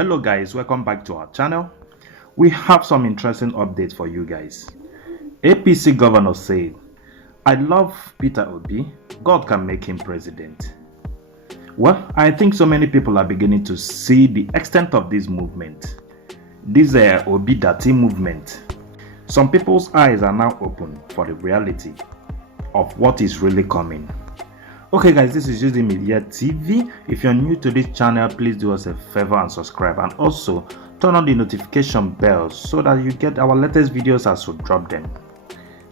Hello guys, welcome back to our channel. We have some interesting updates for you guys. APC governor said, I love Peter Obi, God can make him president. Well, I think so many people are beginning to see the extent of this movement. This Obi Dati movement. Some people's eyes are now open for the reality of what is really coming. Okay guys, this is Using Media TV. If you're new to this channel, please do us a favor and subscribe, and also turn on the notification bell so that you get our latest videos as we drop them.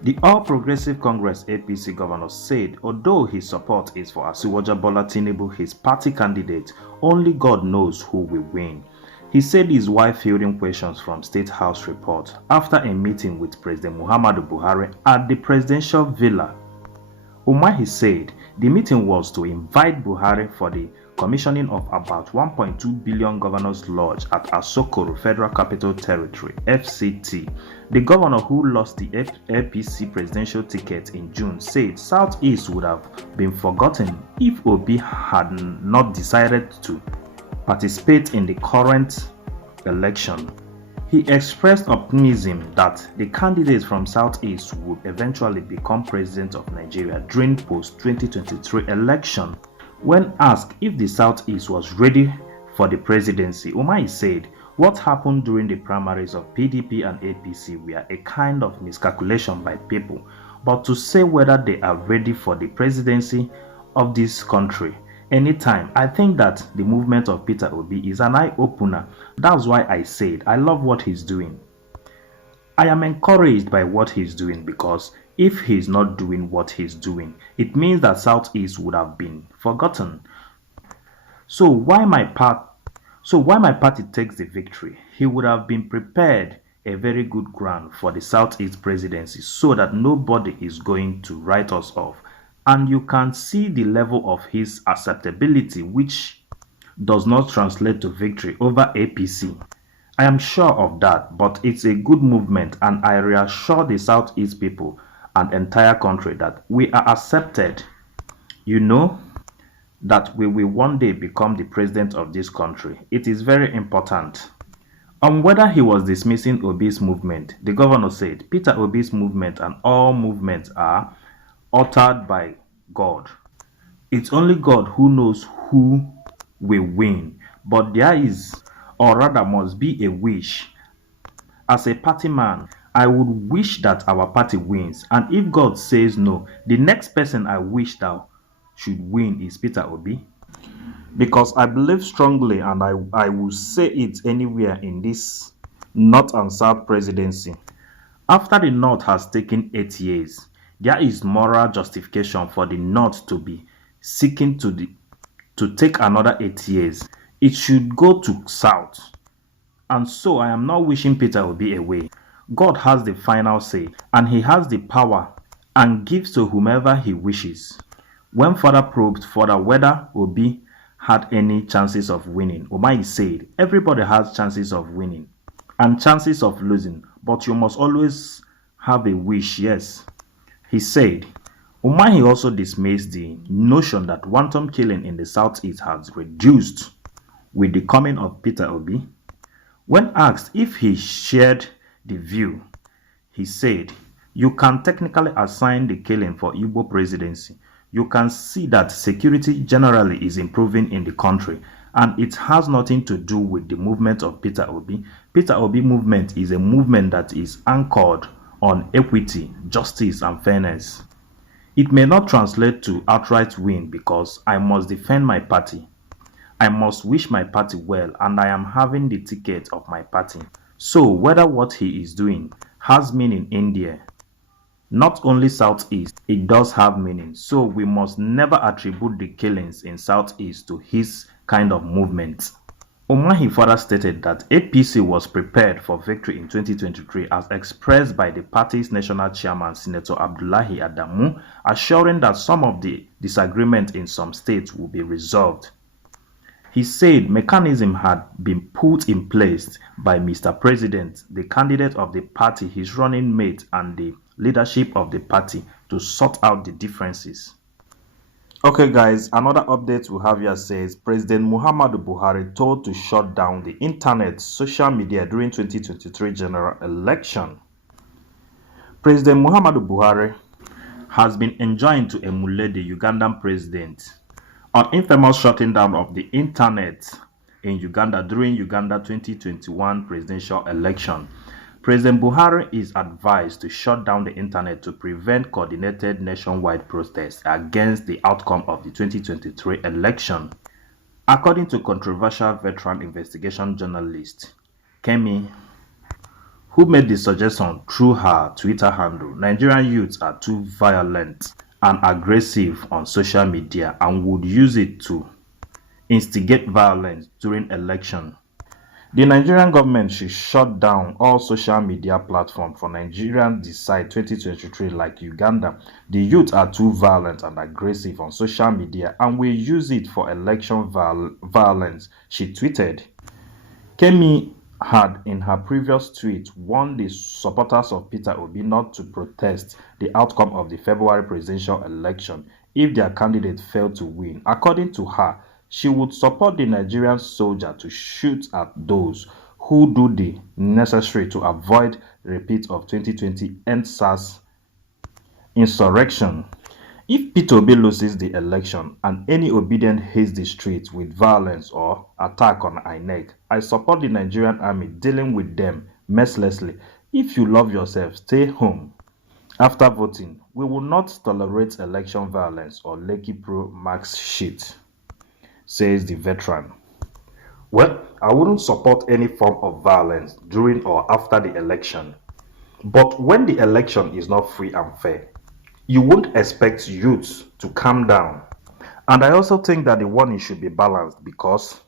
The All Progressive Congress APC governor said although his support is for Asiwaju Bola Tinubu, his party candidate, only God knows who will win. He said his wife fielding questions from State House report after a meeting with President Muhammadu Buhari at the presidential villa. Umahi said the meeting was to invite Buhari for the commissioning of about 1.2 billion Governor's Lodge at Asokoro Federal Capital Territory (FCT). The governor, who lost the APC presidential ticket in June, said Southeast would have been forgotten if Obi had not decided to participate in the current election. He expressed optimism that the candidate from Southeast would eventually become president of Nigeria during post-2023 election. When asked if the Southeast was ready for the presidency, Umahi said, what happened during the primaries of PDP and APC were a kind of miscalculation by people, but to say whether they are ready for the presidency of this country anytime, I think that the movement of Peter Obi is an eye-opener. That's why I said I love what he's doing. I am encouraged by what he's doing, because if he's not doing what he's doing, it means that Southeast would have been forgotten. So why my party takes the victory, he would have been prepared a very good ground for the Southeast presidency so that nobody is going to write us off. And you can see the level of his acceptability, which does not translate to victory over APC. I am sure of that, but it's a good movement, and I reassure the Southeast people and entire country that we are accepted. You know that we will one day become the president of this country. It is very important. On whether he was dismissing Obi's movement, the governor said Peter Obi's movement and all movements are uttered by God. It's only God who knows who will win, but there is, or rather must be, a wish. As a party man, I would wish that our party wins, and if God says no, the next person I wish that should win is Peter Obi, because I believe strongly, and I will say it anywhere in this North and South presidency. After the North has taken 8 years, there is moral justification for the North to be seeking to take another 8 years. It should go to South. And so I am not wishing Peter Obi away. God has the final say, and he has the power and gives to whomever he wishes. When further probed whether Obi had any chances of winning, Umahi said, everybody has chances of winning and chances of losing, but you must always have a wish, yes. He said, Umahi also dismissed the notion that wanton killing in the Southeast has reduced with the coming of Peter Obi. When asked if he shared the view, he said, you can technically assign the killing for Igbo presidency. You can see that security generally is improving in the country, and it has nothing to do with the movement of Peter Obi. Peter Obi movement is a movement that is anchored on equity, justice, and fairness. It may not translate to outright win, because I must defend my party. I must wish my party well, and I am having the ticket of my party. So whether what he is doing has meaning in India, not only Southeast, it does have meaning. So we must never attribute the killings in Southeast to his kind of movement. Umahi further stated that APC was prepared for victory in 2023 as expressed by the party's national chairman, Senator Abdullahi Adamu, assuring that some of the disagreement in some states will be resolved. He said mechanism had been put in place by Mr. President, the candidate of the party, his running mate, and the leadership of the party to sort out the differences. Okay, guys, another update we have here says President Muhammadu Buhari told to shut down the internet, social media during 2023 general election. President Muhammadu Buhari has been enjoined to emulate the Ugandan president on infamous shutting down of the internet in Uganda during Uganda 2021 presidential election. President Buhari is advised to shut down the internet to prevent coordinated nationwide protests against the outcome of the 2023 election. According to controversial veteran investigation journalist Kemi, who made the suggestion through her Twitter handle, Nigerian youths are too violent and aggressive on social media and would use it to instigate violence during election. The Nigerian government should shut down all social media platforms for Nigerians decide 2023 like Uganda. The youth are too violent and aggressive on social media and will use it for election violence, she tweeted. Kemi had in her previous tweet warned the supporters of Peter Obi not to protest the outcome of the February presidential election if their candidate failed to win. According to her, she would support the Nigerian soldier to shoot at those who do the necessary to avoid repeat of 2020 EndSARS insurrection. If Peter Obi loses the election and any obedient hits the streets with violence or attack on INEC, I support the Nigerian army dealing with them mercilessly. If you love yourself, stay home. After voting, we will not tolerate election violence or Lekki pro-Max shit, says the veteran. Well, I wouldn't support any form of violence during or after the election. But when the election is not free and fair, you won't expect youths to calm down. And I also think that the warning should be balanced because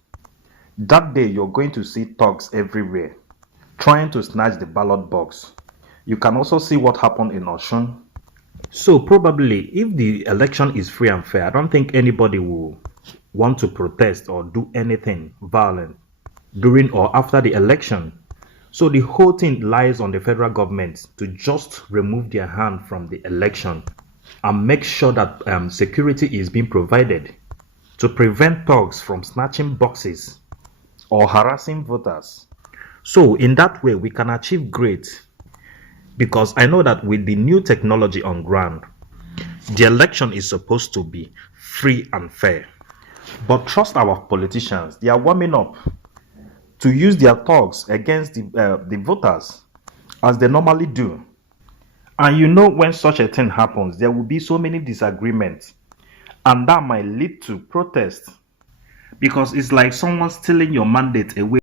that day you're going to see thugs everywhere trying to snatch the ballot box. You can also see what happened in Osun. So probably if the election is free and fair, I don't think anybody will want to protest or do anything violent during or after the election. So the whole thing lies on the federal government to just remove their hand from the election and make sure that security is being provided to prevent thugs from snatching boxes or harassing voters. So in that way, we can achieve great because I know that with the new technology on ground, the election is supposed to be free and fair. But trust our politicians, they are warming up to use their thugs against the voters as they normally do. And you know, when such a thing happens, there will be so many disagreements, and that might lead to protest because it's like someone stealing your mandate away